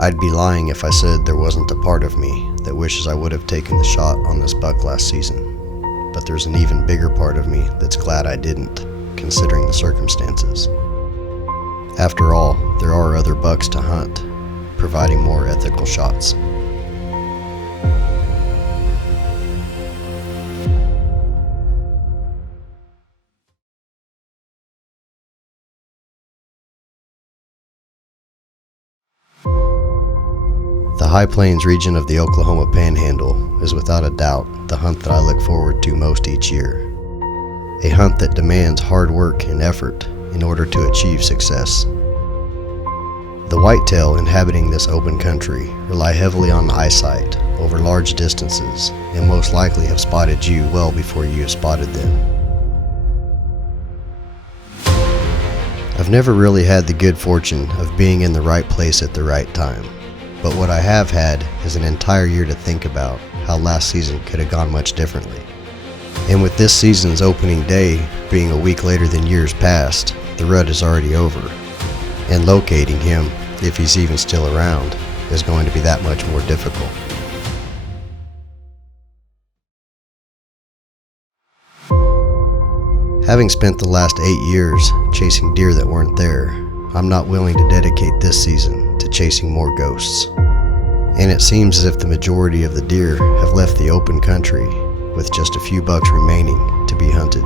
I'd be lying if I said there wasn't a part of me that wishes I would have taken the shot on this buck last season, but there's an even bigger part of me that's glad I didn't, considering the circumstances. After all, there are other bucks to hunt, providing more ethical shots. The High Plains region of the Oklahoma Panhandle is without a doubt the hunt that I look forward to most each year. A hunt that demands hard work and effort in order to achieve success. The whitetail inhabiting this open country rely heavily on eyesight over large distances and most likely have spotted you well before you have spotted them. I've never really had the good fortune of being in the right place at the right time. But what I have had is an entire year to think about how last season could have gone much differently. And with this season's opening day being a week later than years past, the rut is already over. And locating him, if he's even still around, is going to be that much more difficult. Having spent the last 8 years chasing deer that weren't there, I'm not willing to dedicate this season to chasing more ghosts. And it seems as if the majority of the deer have left the open country, with just a few bucks remaining to be hunted.